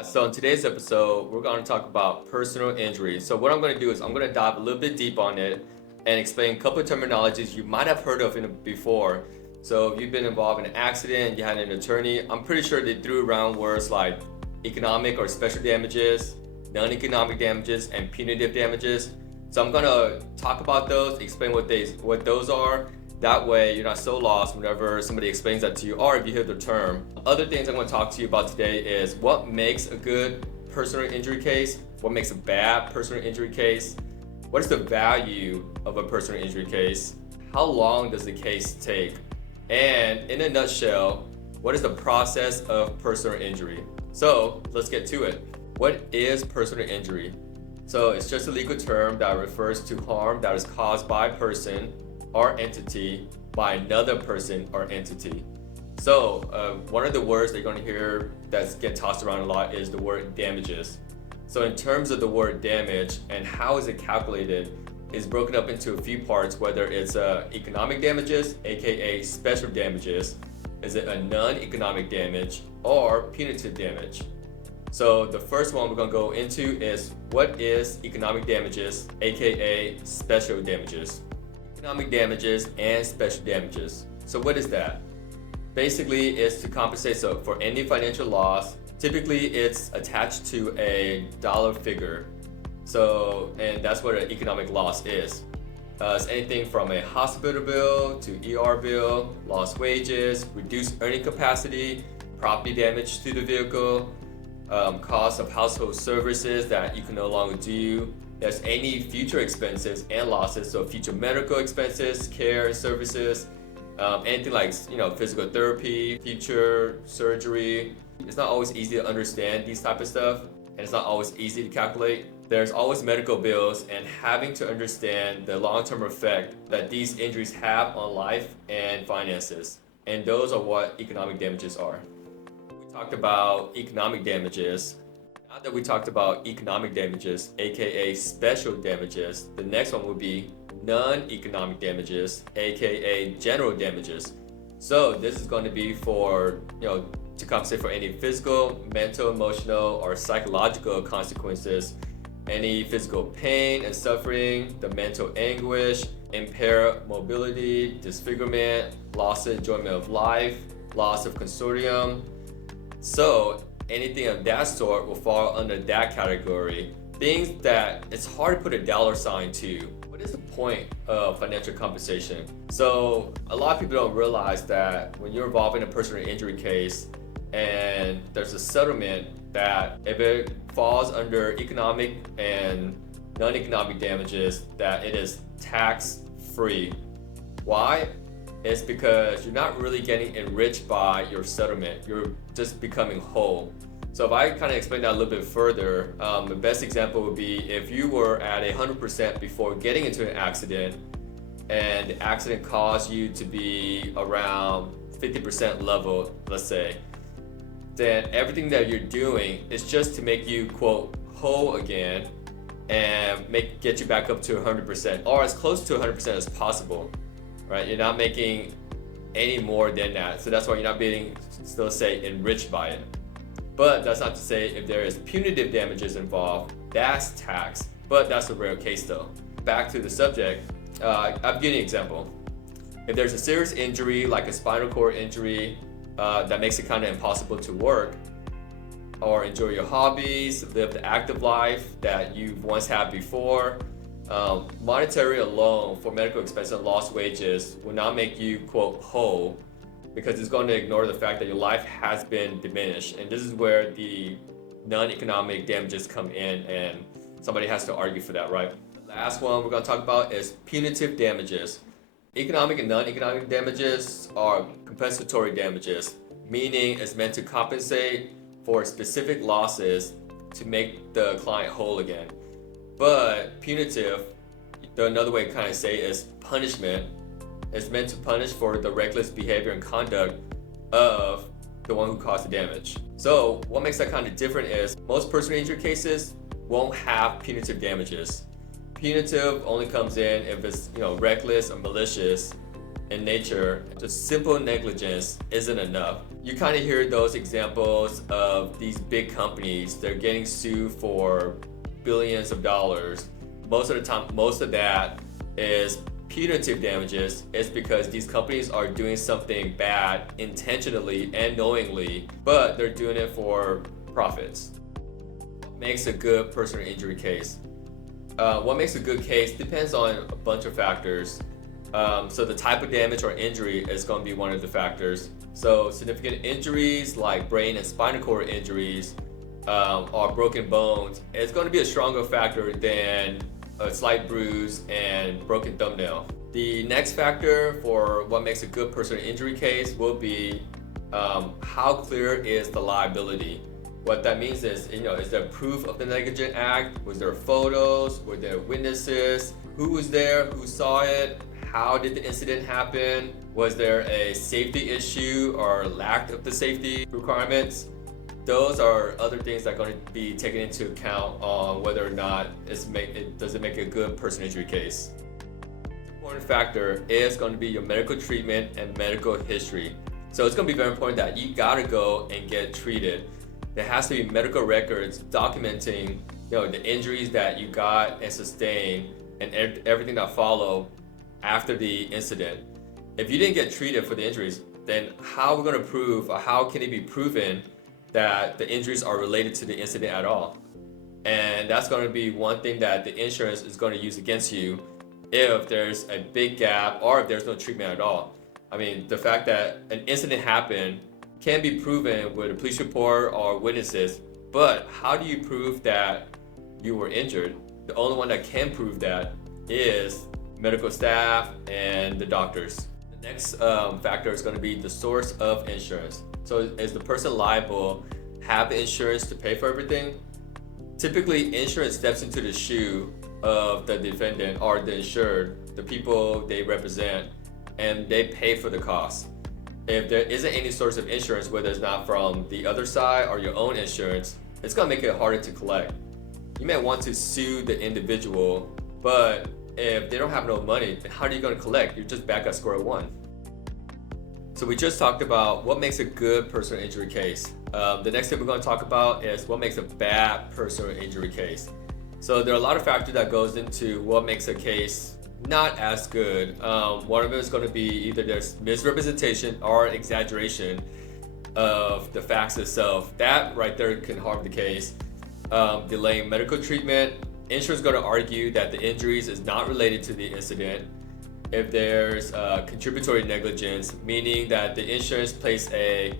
So in today's episode, we're going to talk about personal injury. So what I'm going to do is I'm going to dive a little bit deep on it and explain a couple of terminologies you might have heard of before. So if you've been involved in an accident, you had an attorney, I'm pretty sure they threw around words like economic or special damages, non-economic damages, and punitive damages. So I'm going to talk about those, explain what those are. That way, you're not so lost whenever somebody explains that to you or if you hear the term. Other things I'm going to talk to you about today is what makes a good personal injury case, what makes a bad personal injury case, what is the value of a personal injury case, how long does the case take, and in a nutshell, what is the process of personal injury? So let's get to it. What is personal injury? So it's just a legal term that refers to harm that is caused by a person or entity by another person or entity. So one of the words they're going to hear that's get tossed around a lot is the word damages. So in terms of the word damage and how is it calculated is broken up into a few parts, whether it's economic damages, aka special damages, is it a non-economic damage, or punitive damage. So the first one we're going to go into is what is economic damages, aka special damages. Economic damages and special damages. So what is that? Basically, it's to compensate for any financial loss. Typically, it's attached to a dollar figure. So, and that's what an economic loss is. It's anything from a hospital bill to ER bill, lost wages, reduced earning capacity, property damage to the vehicle, cost of household services that you can no longer do. There's any future expenses and losses, so future medical expenses, care and services, anything like physical therapy, future surgery. It's not always easy to understand these type of stuff, and it's not always easy to calculate. There's always medical bills, and having to understand the long-term effect that these injuries have on life and finances. And those are what economic damages are. We talked about economic damages. Now that we talked about economic damages, aka special damages, the next one would be non-economic damages, aka general damages. So this is going to be for, to compensate for any physical, mental, emotional, or psychological consequences, any physical pain and suffering, the mental anguish, impaired mobility, disfigurement, loss of enjoyment of life, loss of consortium. So anything of that sort will fall under that category. Things that it's hard to put a dollar sign to. What is the point of financial compensation? So a lot of people don't realize that when you're involved in a personal injury case and there's a settlement, that if it falls under economic and non-economic damages, that it is tax-free. Why? It's because you're not really getting enriched by your settlement. You're just becoming whole. So if I kind of explain that a little bit further, the best example would be if you were at 100% before getting into an accident, and the accident caused you to be around 50% level, let's say, then everything that you're doing is just to make you, quote, whole again and get you back up to 100% or as close to 100% as possible. Right? You're not making any more than that. So that's why you're not being, still say, enriched by it. But that's not to say if there is punitive damages involved, that's tax. But that's a rare case though. Back to the subject, I'll give you an example. If there's a serious injury, like a spinal cord injury, that makes it kind of impossible to work or enjoy your hobbies, live the active life that you once had before, monetary alone for medical expenses and lost wages will not make you, quote, whole, because it's going to ignore the fact that your life has been diminished. And this is where the non-economic damages come in, and somebody has to argue for that, right? The last one we're going to talk about is punitive damages. Economic and non-economic damages are compensatory damages, meaning it's meant to compensate for specific losses to make the client whole again. But punitive, another way to kind of say is punishment. It's meant to punish for the reckless behavior and conduct of the one who caused the damage. So what makes that kind of different is most personal injury cases won't have punitive damages. Punitive only comes in if it's reckless or malicious in nature. Just simple negligence isn't enough. You kind of hear those examples of these big companies. They're getting sued for billions of dollars. Most of the time, most of that is punitive damages. It's because these companies are doing something bad intentionally and knowingly, but they're doing it for profits. What makes a good personal injury case? What makes a good case depends on a bunch of factors. So the type of damage or injury is going to be one of the factors. So significant injuries like brain and spinal cord injuries or broken bones, it's going to be a stronger factor than a slight bruise and broken thumbnail. The next factor for what makes a good personal injury case will be how clear is the liability. What that means is, is there proof of the negligent act? Was there photos? Were there witnesses? Who was there? Who saw it? How did the incident happen? Was there a safety issue or lack of the safety requirements? Those are other things that are going to be taken into account on whether or not does it make a good personal injury case. The important factor is going to be your medical treatment and medical history. So it's going to be very important that you got to go and get treated. There has to be medical records documenting the injuries that you got and sustained and everything that followed after the incident. If you didn't get treated for the injuries, then how are we going to prove, or how can it be proven that the injuries are related to the incident at all? And that's going to be one thing that the insurance is going to use against you if there's a big gap or if there's no treatment at all. I mean, the fact that an incident happened can be proven with a police report or witnesses, but how do you prove that you were injured? The only one that can prove that is medical staff and the doctors. The next factor is going to be the source of insurance. So is the person liable, have insurance to pay for everything? Typically, insurance steps into the shoe of the defendant or the insured, the people they represent, and they pay for the cost. If there isn't any source of insurance, whether it's not from the other side or your own insurance, it's going to make it harder to collect. You may want to sue the individual, but if they don't have no money, then how are you going to collect? You're just back at square one. So we just talked about what makes a good personal injury case. The next thing we're going to talk about is what makes a bad personal injury case. So there are a lot of factors that goes into what makes a case not as good. One of them is going to be either there's misrepresentation or exaggeration of the facts itself. That right there can harm the case. Delaying medical treatment. Insurance is going to argue that the injuries is not related to the incident. If there's contributory negligence, meaning that the insurance placed a,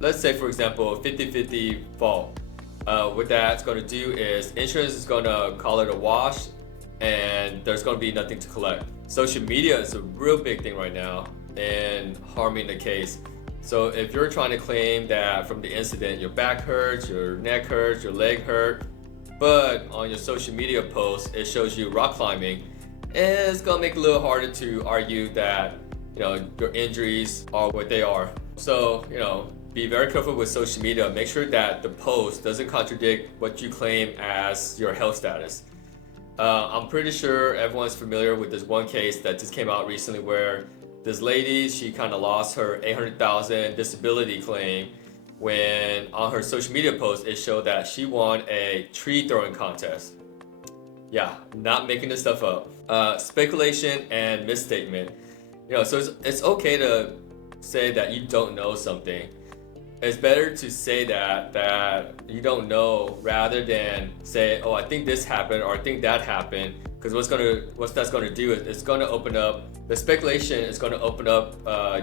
let's say for example, 50-50 fault. What that's going to do is insurance is going to call it a wash and there's going to be nothing to collect. Social media is a real big thing right now in harming the case. So if you're trying to claim that from the incident your back hurts, your neck hurts, your leg hurt, but on your social media post it shows you rock climbing, it's going to make it a little harder to argue that your injuries are what they are. So be very careful with social media. Make sure that the post doesn't contradict what you claim as your health status. I'm pretty sure everyone's familiar with this one case that just came out recently where this lady, she kind of lost her $800,000 disability claim when on her social media post it showed that she won a tree throwing contest. Yeah, not making this stuff up. Speculation and misstatement. So it's okay to say that you don't know something. It's better to say that you don't know rather than say, oh, I think this happened or I think that happened. Because what that's going to do is it's going to open up, the speculation is going to open up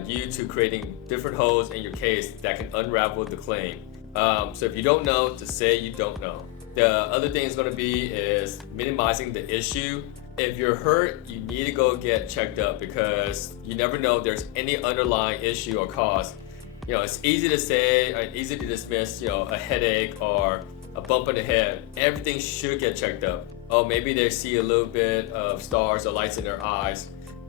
you to creating different holes in your case that can unravel the claim. So if you don't know, to say you don't know. The other thing is going to be is minimizing the issue. If you're hurt, you need to go get checked up because you never know if there's any underlying issue or cause. It's easy to say, easy to dismiss, a headache or a bump in the head. Everything should get checked up. Oh, maybe they see a little bit of stars or lights in their eyes.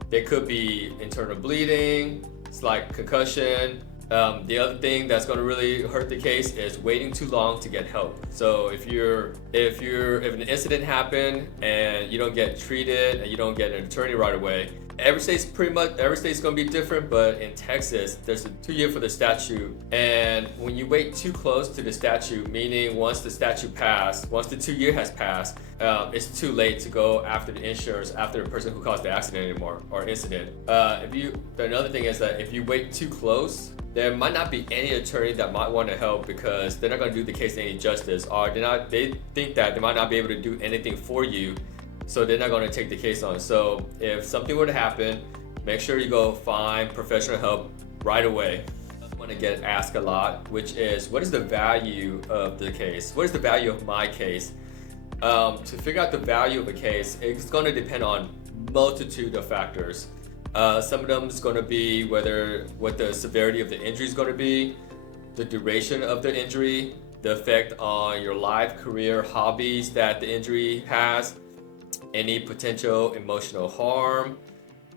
There could be internal bleeding, slight concussion. The other thing that's going to really hurt the case is waiting too long to get help. So if an incident happened and you don't get treated and you don't get an attorney right away, every state's going to be different, but in Texas, there's a 2-year for the statute. And when you wait too close to the statute, meaning once the 2-year has passed, it's too late to go after the insurance after the person who caused the accident anymore or incident. Another thing is that if you wait too close, there might not be any attorney that might want to help because they're not going to do the case any justice, or they think that they might not be able to do anything for you, so they're not going to take the case on. So if something were to happen, make sure you go find professional help right away. I want to get asked a lot, which is, what is the value of the case? What is the value of my case? To figure out the value of a case, it's going to depend on multitude of factors. Some of them is going to be what the severity of the injury is going to be, the duration of the injury, the effect on your life, career, hobbies that the injury has, any potential emotional harm,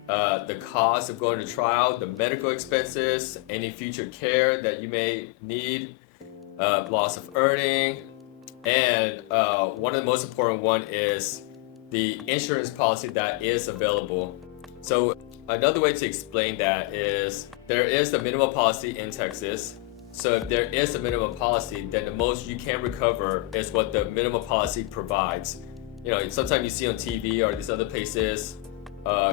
the cost of going to trial, the medical expenses, any future care that you may need, loss of earning, and one of the most important one is the insurance policy that is available. So another way to explain that is there is the minimum policy in Texas. So if there is a minimum policy, then the most you can recover is what the minimum policy provides. Sometimes you see on TV or these other places,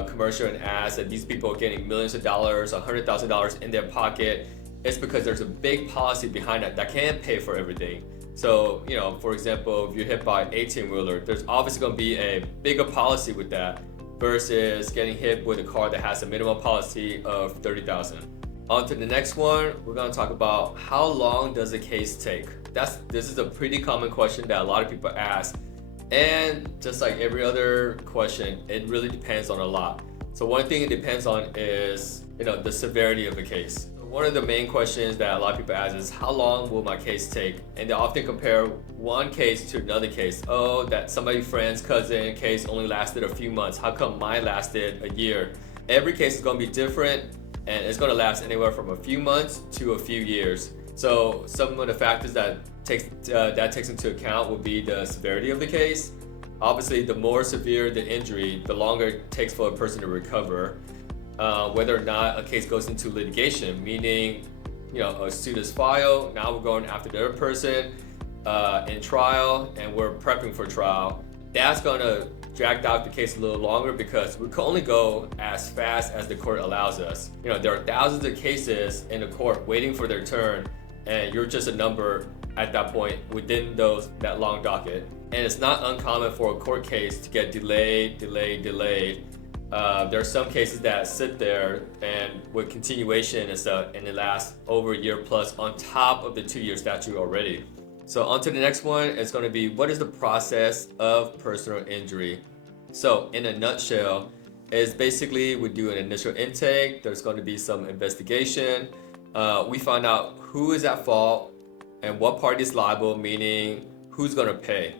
commercial and ads that these people are getting millions of dollars, $100,000 in their pocket. It's because there's a big policy behind it that can't pay for everything. So, for example, if you're hit by an 18-wheeler, there's obviously going to be a bigger policy with that versus getting hit with a car that has a minimum policy of $30,000. On to the next one, we're going to talk about how long does a case take? This is a pretty common question that a lot of people ask. And just like every other question, it really depends on a lot. So one thing it depends on is, the severity of the case. One of the main questions that a lot of people ask is, how long will my case take? And they often compare one case to another case. Oh, that somebody's friend's cousin case only lasted a few months. How come mine lasted a year? Every case is going to be different, and it's going to last anywhere from a few months to a few years. So some of the factors that takes into account will be the severity of the case. Obviously, the more severe the injury, the longer it takes for a person to recover. Whether or not a case goes into litigation, meaning, a suit is filed, now we're going after the other person in trial, and we're prepping for trial. That's going to drag out the case a little longer because we can only go as fast as the court allows us. There are thousands of cases in the court waiting for their turn, and you're just a number at that point within that long docket. And it's not uncommon for a court case to get delayed. There are some cases that sit there and with continuation and stuff, and it lasts over a year plus on top of the 2-year statute already. So on to the next one, it's going to be, what is the process of personal injury? So in a nutshell, it's basically we do an initial intake, there's going to be some investigation, we find out who is at fault and what party is liable, meaning who's going to pay.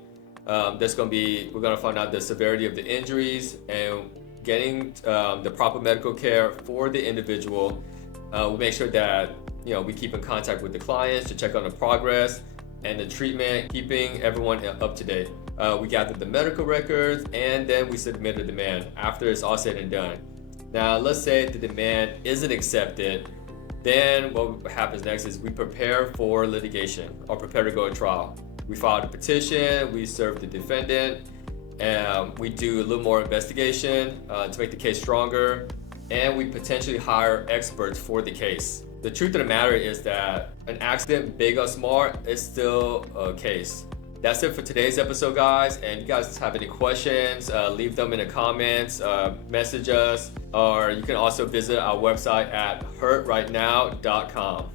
We're going to find out the severity of the injuries and getting the proper medical care for the individual. We make sure that we keep in contact with the clients to check on the progress and the treatment, keeping everyone up to date. We gather the medical records and then we submit a demand after it's all said and done. Now, let's say the demand isn't accepted. Then what happens next is we prepare for litigation or prepare to go to trial. We file the petition, we serve the defendant, and we do a little more investigation to make the case stronger, and we potentially hire experts for the case. The truth of the matter is that an accident, big or small, is still a case. That's it for today's episode, guys. And if you guys have any questions, leave them in the comments, message us, or you can also visit our website at hurtrightnow.com.